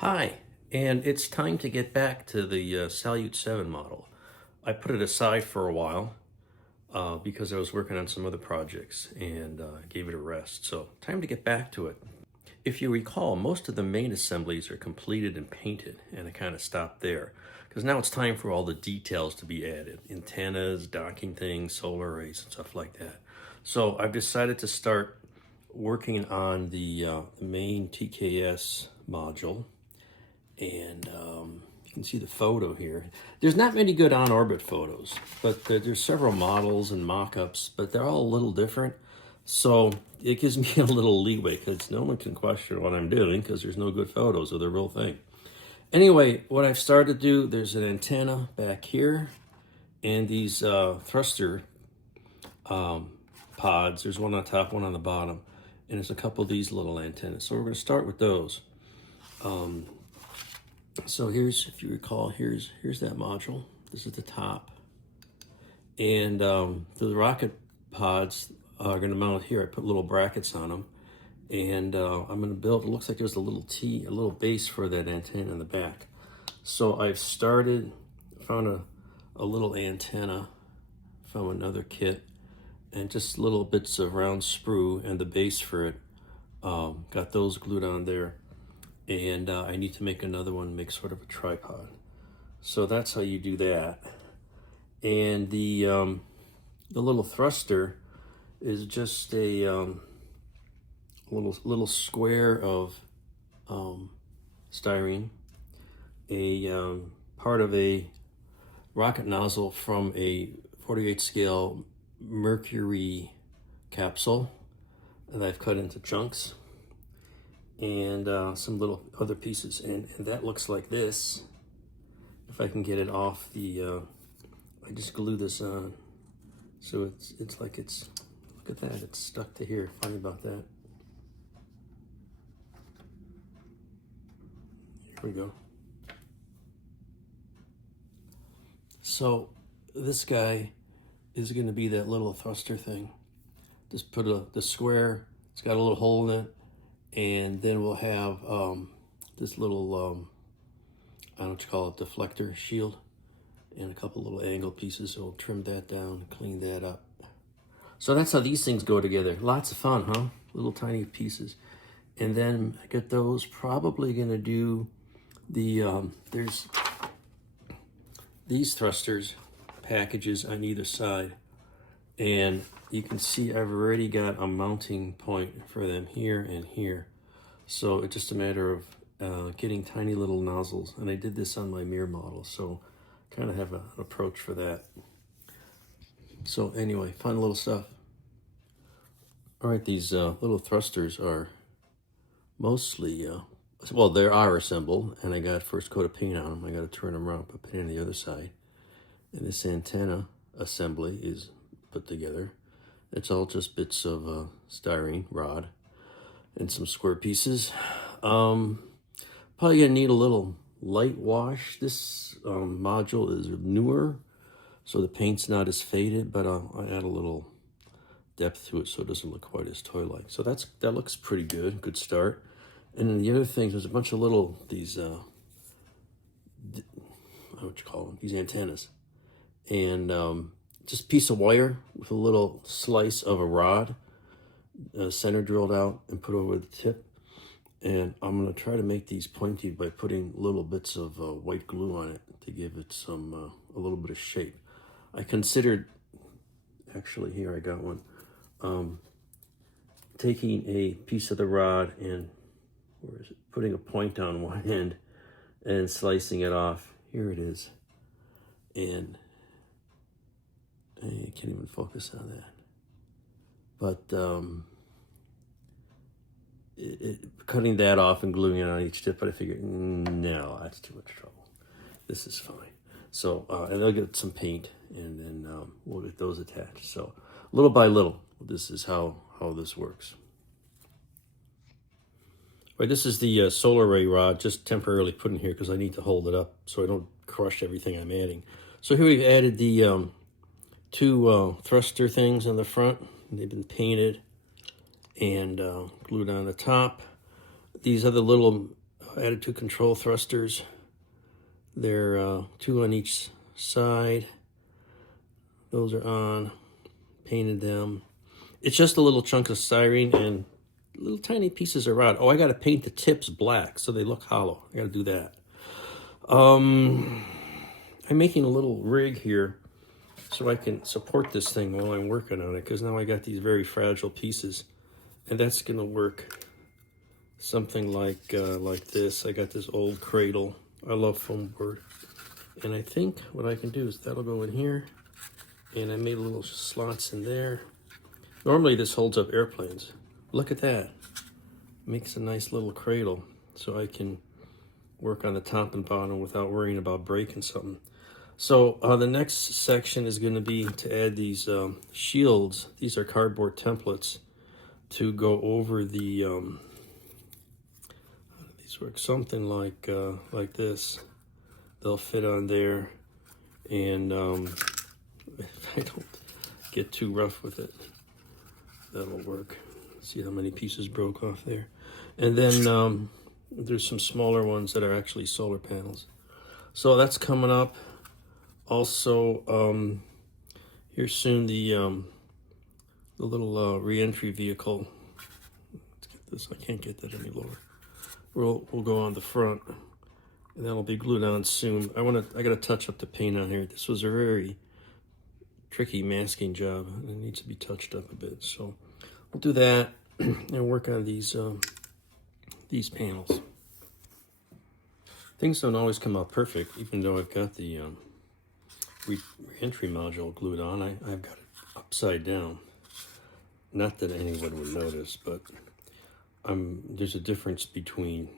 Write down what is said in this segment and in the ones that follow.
Hi, and it's time to get back to the Salyut 7 model. I put it aside for a while because I was working on some other projects and gave it a rest. So time to get back to it. If you recall, most of the main assemblies are completed and painted, and I kind of stopped there because now it's time for all the details to be added. Antennas, docking things, solar arrays, and stuff like that. So I've decided to start working on the main TKS module, and you can see the photo here. There's not many good on-orbit photos, but there's several models and mock-ups, but they're all a little different. So it gives me a little leeway because no one can question what I'm doing because there's no good photos of the real thing. Anyway, what I've started to do, there's an antenna back here and these thruster pods. There's one on top, one on the bottom, and there's a couple of these little antennas. So we're going to start with those. So here's, if you recall, here's that module. This is the top. And the rocket pods are going to mount here. I put little brackets on them. And I'm going to build, it looks like there's a little base for that antenna in the back. So I've found a little antenna from another kit, and just little bits of round sprue and the base for it. Got those glued on there. And I need to make another one, make sort of a tripod. So that's how you do that. And the little thruster is just a little square of styrene, a part of a rocket nozzle from a 48 scale mercury capsule that I've cut into chunks, and some little other pieces, and that looks like this. If I can get it off the I just glue this on, so it's like it's, look at that, it's stuck to here. Funny about that. Here we go. So this guy is going to be that little thruster thing. Just put the square, it's got a little hole in it, and then we'll have this little, I don't know what you call it, deflector shield, and a couple little angle pieces. So we'll trim that down, clean that up. So that's how these things go together. Lots of fun, huh? Little tiny pieces. And then I get those, probably gonna do the, there's these thrusters packages on either side. And you can see I've already got a mounting point for them here and here. So it's just a matter of getting tiny little nozzles. And I did this on my mirror model, so kind of have an approach for that. So anyway, fun little stuff. All right, these little thrusters are mostly, well, they are assembled, and I got first coat of paint on them. I got to turn them around, put paint on the other side. And this antenna assembly is put together. It's all just bits of styrene rod and some square pieces. Probably gonna need a little light wash. This module is newer, so the paint's not as faded, but I'll add a little depth to it so it doesn't look quite as toy-like. So that looks pretty good, good start. And then the other thing, there's a bunch of little, these, what you call them, these antennas. And just a piece of wire with a little slice of a rod, center drilled out and put over the tip. And I'm gonna try to make these pointy by putting little bits of white glue on it to give it some, a little bit of shape. I considered, actually here I got one, taking a piece of the rod and, where is it, putting a point on one end and slicing it off. Here it is. And I can't even focus on that. But cutting that off and gluing it on each tip, but I figured, no, that's too much trouble. This is fine. So, and I'll get some paint, and then we'll get those attached. So, little by little, this is how this works. Right, this is the solar array rod, just temporarily put in here because I need to hold it up so I don't crush everything I'm adding. So here we've added the two thruster things on the front. They've been painted and glued on the top. These other little added 2 control thrusters. They're 2 on each side. Those are on. Painted them. It's just a little chunk of styrene and little tiny pieces of rod. Oh, I got to paint the tips black so they look hollow. I got to do that. I'm making a little rig here so I can support this thing while I'm working on it, because now I got these very fragile pieces, and that's going to work something like this. I got this old cradle. I love foam board, and I think what I can do is that'll go in here, and I made little slots in there. Normally this holds up airplanes. Look at that. Makes a nice little cradle so I can work on the top and bottom without worrying about breaking something. So the next section is going to be to add these shields. These are cardboard templates to go over the how do these work? Something like this. They'll fit on there, and if I don't get too rough with it, that'll work. See how many pieces broke off there. And then there's some smaller ones that are actually solar panels. So that's coming up. Also, here soon the little re-entry vehicle. Let's get this. I can't get that any lower. We'll go on the front, and that'll be glued on soon. I gotta touch up the paint on here. This was a very tricky masking job, and it needs to be touched up a bit. So we'll do that and work on these panels. Things don't always come out perfect, even though I've got the re-entry module glued on. I've got it upside down. Not that anyone would notice, but there's a difference between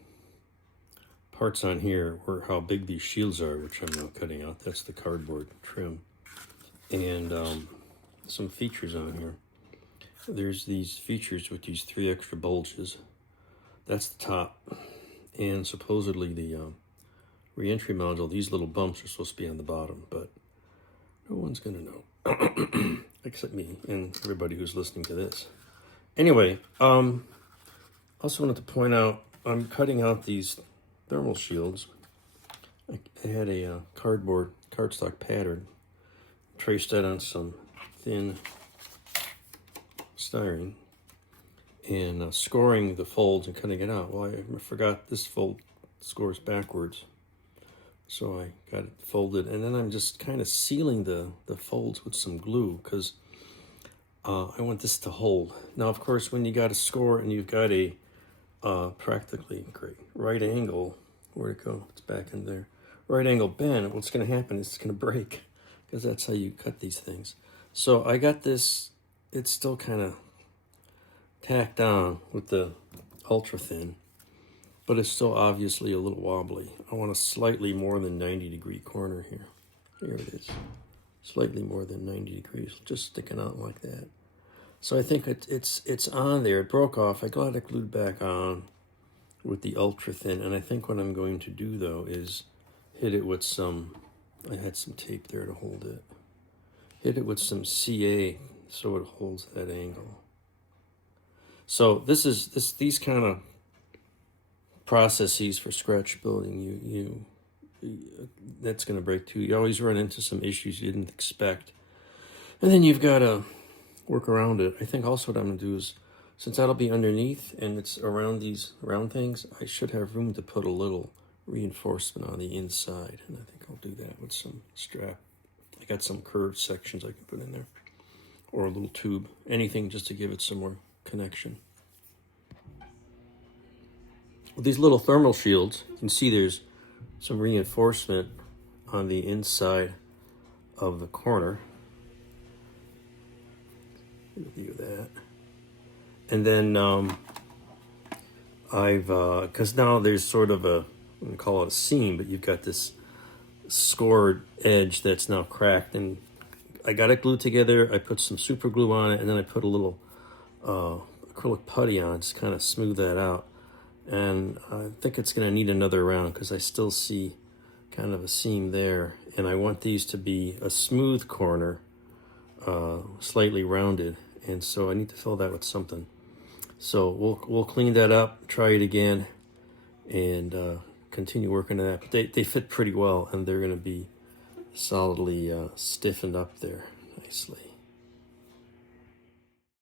parts on here where how big these shields are, which I'm now cutting out. That's the cardboard trim. And some features on here. There's these features with these 3 extra bulges. That's the top. And supposedly the re-entry module, these little bumps are supposed to be on the bottom, but no one's gonna know except me and everybody who's listening to this. Anyway, also wanted to point out, I'm cutting out these thermal shields. I had a cardstock pattern, traced that on some thin styrene, and scoring the folds and cutting it out. Well, I forgot this fold scores backwards, so I got it folded, and then I'm just kind of sealing the folds with some glue, because I want this to hold. Now, of course, when you got a score and you've got a practically great right angle, where'd it go? It's back in there. Right angle bend, what's going to happen is it's going to break, because that's how you cut these things. So I got this, it's still kind of tacked on with the ultra thin, but it's still obviously a little wobbly. I want a slightly more than 90-degree corner here. Here it is. Slightly more than 90 degrees, just sticking out like that. So I think it's on there. It broke off. I got it glued back on with the ultra thin, and I think what I'm going to do though is hit it with some, I had some tape there to hold it. Hit it with some CA so it holds that angle. So these kind of processes for scratch building, that's going to break too. You always run into some issues you didn't expect, and then you've got to work around it. I think also what I'm going to do is, since that'll be underneath and it's around these round things, I should have room to put a little reinforcement on the inside, and I think I'll do that with some strap. I got some curved sections I can put in there, or a little tube, anything just to give it some more connection. With these little thermal shields, you can see there's some reinforcement on the inside of the corner. View that. And then because now there's sort of I'm going to call it a seam, but you've got this scored edge that's now cracked, and I got it glued together. I put some super glue on it, and then I put a little acrylic putty on to kind of smooth that out. And I think it's going to need another round, because I still see kind of a seam there, and I want these to be a smooth corner, slightly rounded, and so I need to fill that with something. So we'll clean that up, try it again, and continue working on that. But they fit pretty well, and they're going to be solidly stiffened up there nicely.